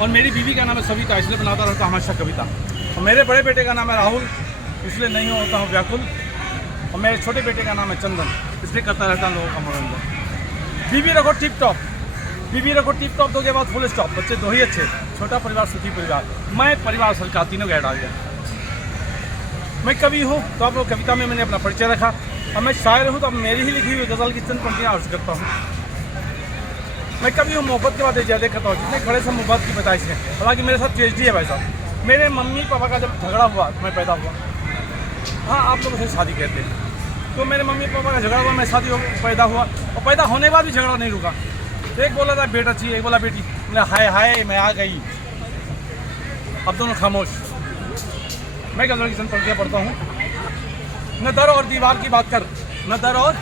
और मेरी बीवी का नाम है सविता, इसलिए बनाता रहता हमेशा कविता। और मेरे बड़े बेटे का नाम है राहुल, इसलिए नहीं होता हूँ व्याकुल। और मेरे छोटे बेटे का नाम है चंदन, इसलिए करता रहता हूँ लोगों का मनोरंजन। बीवी रखो टिप टॉप, बीवी रखो टिप टॉप, 2 के बाद फुल स्टॉप, बच्चे 2 ही अच्छे, छोटा परिवार सुखी परिवार। मैं परिवार सरकार तीनों गैर डाल गया। मैं कवि हूँ तो आप लोग कविता में मैंने अपना परिचय रखा, और मैं शायर हूँ तो अब मेरी ही लिखी हुई गज़ल की चंद पंक्तियाँ अर्ज करता हूँ। मैं कवि हूँ, मोहब्बत के बाद ज़्यादा करता हूँ, जितने खड़े से मोहब्बत की बताइश है। हालांकि मेरे साथ ट्रेजेडी है भाई साहब। मेरे मम्मी पापा का जब झगड़ा हुआ मैं पैदा हुआ, हाँ आप लोग उसे शादी कहते हैं, तो मेरे मम्मी पापा का झगड़ा हुआ, मैं शादी हो पैदा हुआ, और पैदा होने के बाद भी झगड़ा नहीं रुका। एक बोला था बेटा चाहिए, एक बोला बेटी, मैंने हाय हाय मैं आ गई, अब दोनों खामोश। मैं गज़ल की चंद पंक्तियाँ पढ़ता हूँ। न दर और दीवार की बात कर, न दर और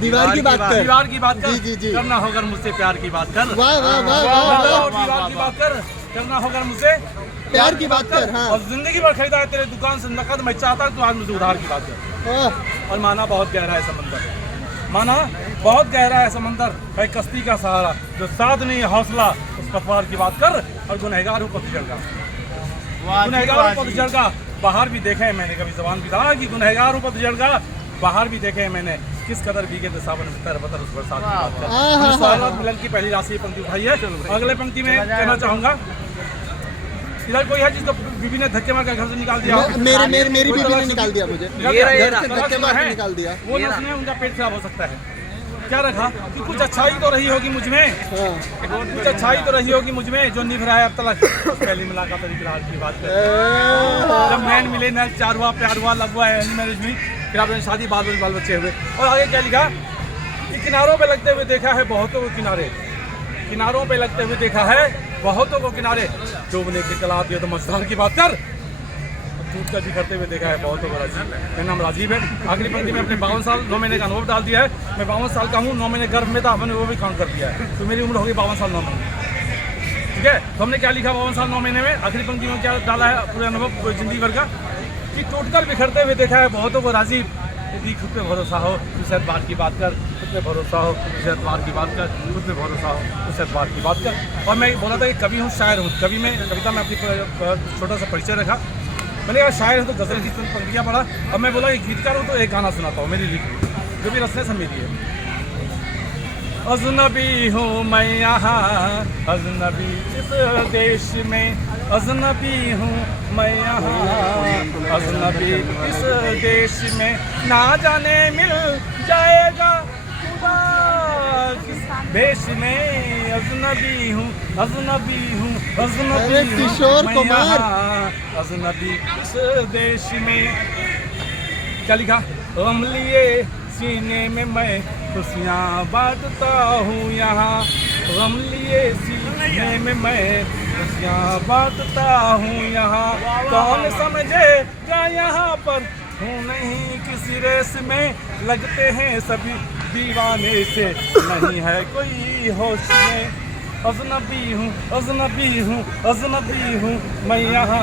दीवार की बात कर, दीवार की बात कर, जी, जी, जी। करना होगा मुझसे प्यार की बात कर। वाह वाह वाह न वाह दर वाह, और दीवार की बात कर, करना होगा मुझसे प्यार की बात कर। हाँ। और जिंदगी भर खरीदा है तेरे दुकान से नकद, मैं चाहता हूँ तू आज मुझे उधार की बात कर। वाह, और माना बहुत गहरा है समंदर, माना बहुत गहरा है समंदर, है कश्ती का सहारा, जो साथ नहीं है हौसला उस पतवार की बात कर। और गुनहगार हूँ पतझड़ का, गुनहगार हूँ पतझड़ का, बाहर भी देखे मैंने, कभी जबान भी था कि गुनहगार हूँ पतझड़ का, बाहर भी देखे मैंने, किस कदर भीगे थे सावन में तेरा बदर उस बरसात की बात कर। हमने स्वागत मिलन की पहली राशि पंक्ति उठाई है। अगले पंक्ति में कहना चाहूँगा, इधर कोई है जिसको बीबी ने धक्के मार कर घर से निकाल दिया हो? मेरी बीवी ने निकाल दिया मुझे, घर से धक्के मार के निकाल दिया। वो न सुने, उनका पेट खराब हो सकता है। क्या रखा कि कुछ अच्छाई तो रही होगी मुझ में, कुछ अच्छाई तो रही होगी मुझ में, जो निभ रहा है अब तक। पहली मुलाकात की बात कर, जब नैन मिले, नैन चार हुआ, प्यार हुआ, लव हुआ, मैरिज हुई, फिर आपने शादी, बाल बच्चे हुए। और आगे क्या लिखा कि किनारों पे लगते हुए देखा है बहुतों को किनारे, किनारों पे लगते हुए देखा है बहुतों को किनारे, डूबने की कला आती है तो मझधार की बात कर, टूट कर भी करते हुए देखा है बहुतों को राजीव। मेरा नाम राजीव है। आखिरी पंक्ति में अपने 52 साल 9 महीने का अनुभव डाल दिया है। मैं 52 साल का हूँ, 9 महीने गर्भ में था, हमने वो भी काउंट कर दिया है, तो मेरी उम्र होगी 52 साल 9 महीने। ठीक है, तो हमने क्या लिखा 52 साल 9 महीने में? आखिरी पंक्ति में क्या डाला है पूरे अनुभव जिंदगी भर का, कि टूटकर बिखरते हुए देखा है बहुतों को राजीव। यदि खुद पे भरोसा हो तो शायद बात की बात कर, खुद पे भरोसा हो तो शायद बात की बात कर, खुद पे भरोसा हो तो शायद बात की बात कर। और मैं बोला था कि कवि हूँ, शायर हूँ। कवि में कविता में अपनी छोटा सा परिचय रखा। मैंने कहा शायर हूँ तो गज़ल की पंक्तियाँ पढ़ा। अब मैं बोला कि गीतकार हूँ तो एक गाना सुनाता हूँ मेरी लिखी, जो भी रचना से मेरी है। अजनबी हूँ मैं यहाँ, अजनबी इस देश में, अजनबी हूँ मैं यहाँ, अजनबी इस देश में, ना जाने मिल जाएगा खुदा किस देश में। अजनबी हूँ, अजनबी हूँ, अजनबी हूँ मैं यहाँ, अजनबी इस देश में। क्या लिखा? गम लिए सीने में मैं खुशियाँ बांटता हूँ यहाँ, गम लिए सीने में मैं खुशियाँ बांटता हूँ यहाँ। कौन समझेगा यहाँ पर हूँ नहीं किसी रेस में, लगते हैं सभी दीवाने से, नहीं है कोई होश में। अजनबी हूँ, अजनबी हूँ, अजनबी हूँ मैं यहाँ,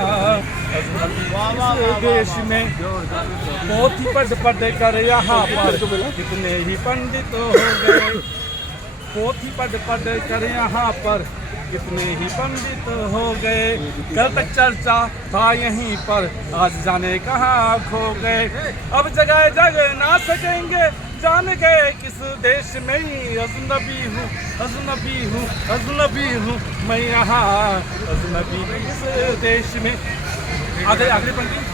अजनबी इस देश में। पोथी पढ़ कर यहाँ पर कितने ही पंडित हो गए, पोथी पढ़ कर यहाँ पर कितने ही पंडित हो गए। कल तक चर्चा था यहीं पर, आज जाने कहाँ खो गए। अब जगह जगह ना सकेंगे, जान गए किस देश में। अजनबी हूँ, अजनबी हूँ, अजनबी हूँ मैं यहाँ, अजनबी इस देश में। आखिरी पंक्ति।